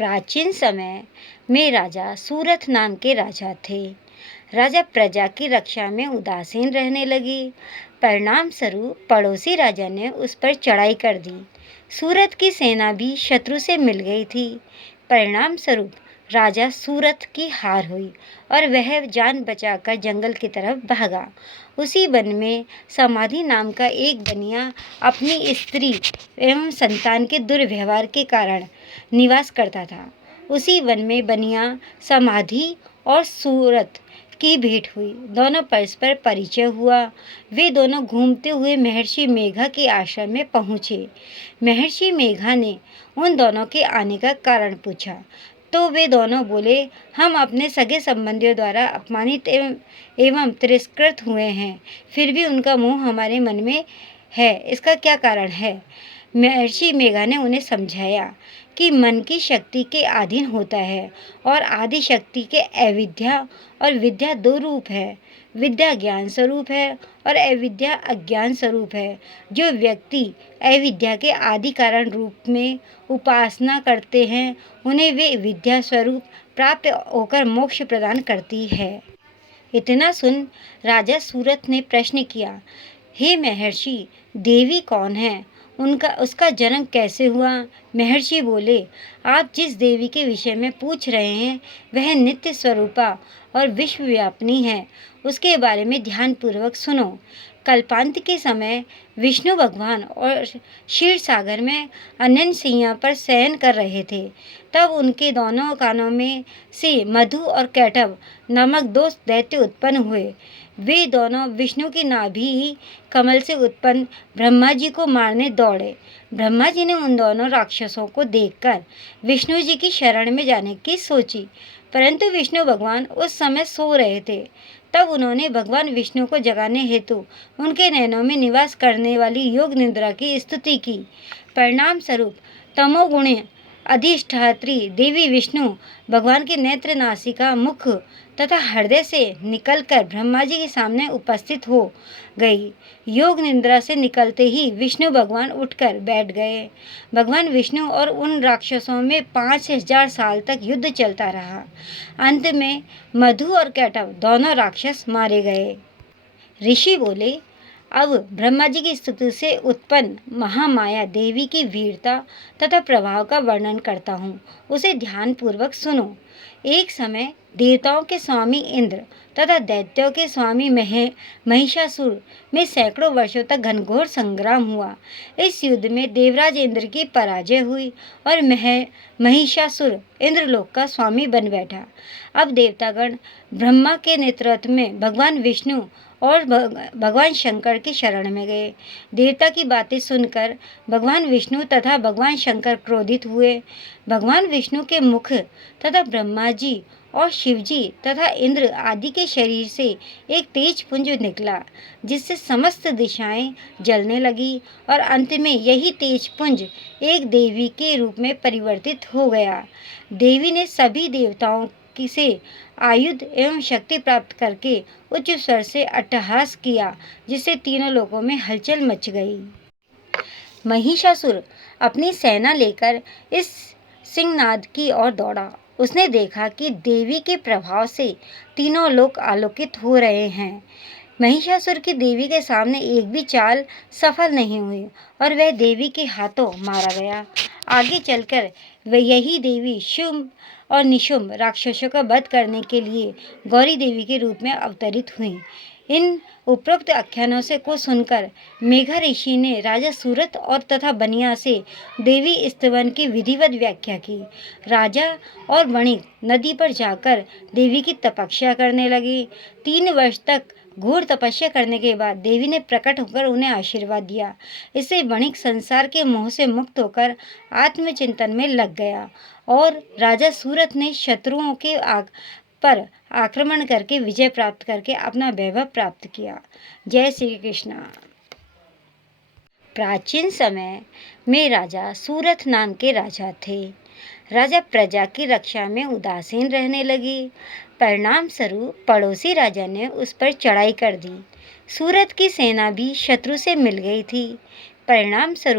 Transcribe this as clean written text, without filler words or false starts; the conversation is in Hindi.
प्राचीन समय में राजा सूरथ नाम के राजा थे। राजा प्रजा की रक्षा में उदासीन रहने लगे। परिणाम स्वरूप पड़ोसी राजा ने उस पर चढ़ाई कर दी। सूरथ की सेना भी शत्रु से मिल गई थी। परिणाम स्वरूप राजा सूरथ की हार हुई और वह जान बचाकर जंगल की तरफ भागा। उसी वन में समाधि नाम का एक बनिया अपनी स्त्री एवं संतान के दुर्व्यवहार के कारण निवास करता था। उसी वन में बनिया समाधि और सूरथ की भेंट हुई। दोनों परस्पर परिचय हुआ। वे दोनों घूमते हुए महर्षि मेघा के आश्रम में पहुँचे। महर्षि मेघा ने उन दोनों के आने का कारण पूछा तो वे दोनों बोले, हम अपने सगे संबंधियों द्वारा अपमानित एवं तिरस्कृत हुए हैं, फिर भी उनका मोह हमारे मन में है। इसका क्या कारण है? महर्षि मेघा ने उन्हें समझाया कि मन की शक्ति के अधीन होता है और आदि शक्ति के अविद्या और विद्या दो रूप है। विद्या ज्ञान स्वरूप है और अविद्या अज्ञान स्वरूप है। जो व्यक्ति अविद्या के आदि कारण रूप में उपासना करते हैं, उन्हें वे विद्या स्वरूप प्राप्त होकर मोक्ष प्रदान करती है। इतना सुन राजा सूरथ ने प्रश्न किया, हे महर्षि, देवी कौन है? उसका जन्म कैसे हुआ? महर्षि बोले, आप जिस देवी के विषय में पूछ रहे हैं वह नित्य स्वरूपा और विश्वव्यापिनी है। उसके बारे में ध्यानपूर्वक सुनो। कल्पांत के समय विष्णु भगवान और क्षीर सागर में अनंत सिंह पर शयन कर रहे थे। तब उनके दोनों कानों में से मधु और कैटभ नामक दो दैत्य उत्पन्न हुए। वे दोनों विष्णु की नाभि कमल से उत्पन्न ब्रह्मा जी को मारने दौड़े। ब्रह्मा जी ने उन दोनों राक्षसों को देखकर विष्णु जी की शरण में जाने की सोची, परंतु विष्णु भगवान उस समय सो रहे थे। तब उन्होंने भगवान विष्णु को जगाने हेतु उनके नैनों में निवास करने वाली योग निद्रा की स्तुति की। परिणाम स्वरूप तमोगुणी अधिष्ठात्री देवी विष्णु भगवान के नेत्र, नासिका, मुख तथा हृदय से निकलकर ब्रह्मा जी के सामने उपस्थित हो गई। योग निद्रा से निकलते ही विष्णु भगवान उठकर बैठ गए। भगवान विष्णु और उन राक्षसों में 5000 साल तक युद्ध चलता रहा। अंत में मधु और कैटभ दोनों राक्षस मारे गए। ऋषि बोले, अब ब्रह्मा जी की स्तुति से उत्पन्न महामाया देवी की वीरता तथा प्रभाव का वर्णन करता हूँ, उसे ध्यानपूर्वक सुनो। एक समय देवताओं के स्वामी इंद्र तथा दैत्यों के स्वामी महिषासुर में सैकड़ों वर्षों तक घनघोर संग्राम हुआ। इस युद्ध में देवराज इंद्र की पराजय हुई और महिषासुर इंद्रलोक का स्वामी बन बैठा। अब देवतागण ब्रह्मा के नेतृत्व में भगवान विष्णु और भगवान शंकर की शरण में गए। देवता की बातें सुनकर भगवान विष्णु तथा भगवान शंकर क्रोधित हुए। भगवान विष्णु के मुख तथा ब्रह्मा जी और शिव जी तथा इंद्र आदि के शरीर से एक तेज पुंज निकला, जिससे समस्त दिशाएं जलने लगी और अंत में यही तेज पुंज एक देवी के रूप में परिवर्तित हो गया। देवी ने सभी देवताओं से आयुध एवं शक्ति प्राप्त करके उच्च स्वर से अट्टहास किया, जिससे तीनों लोकों में हलचल मच गई। महिषासुर अपनी सेना लेकर इस सिंहनाद की ओर दौड़ा। उसने देखा कि देवी के प्रभाव से तीनों लोक आलोकित हो रहे हैं। महिषासुर की देवी के सामने एक भी चाल सफल नहीं हुई और वह देवी के हाथों मारा गया। आगे चलकर वह यही देवी शुंभ और निशुंभ राक्षसों का वध करने के लिए गौरी देवी के रूप में अवतरित हुई। इन उपरोक्त आख्यानों से को सुनकर मेघा ऋषि ने राजा सूरथ और तथा बनिया से देवी स्तवन की विधिवत व्याख्या की। राजा और वणिक नदी पर जाकर देवी की तपस्या करने लगे। 3 वर्ष तक घोर तपस्या करने के बाद देवी ने प्रकट होकर उन्हें आशीर्वाद दिया। इससे वणिक संसार के मोह से मुक्त होकर आत्मचिंतन में लग गया और राजा सूरथ ने शत्रुओं के पर आक्रमण करके विजय प्राप्त करके अपना वैभव प्राप्त किया। जय श्री कृष्ण। प्राचीन समय में राजा सूरथ नाम के राजा थे। राजा प्रजा की रक्षा में उदासीन रहने लगे। परिणाम स्वरूप पड़ोसी राजा ने उस पर चढ़ाई कर दी। सूरथ की सेना भी शत्रु से मिल गई थी। परिणाम स्वरूप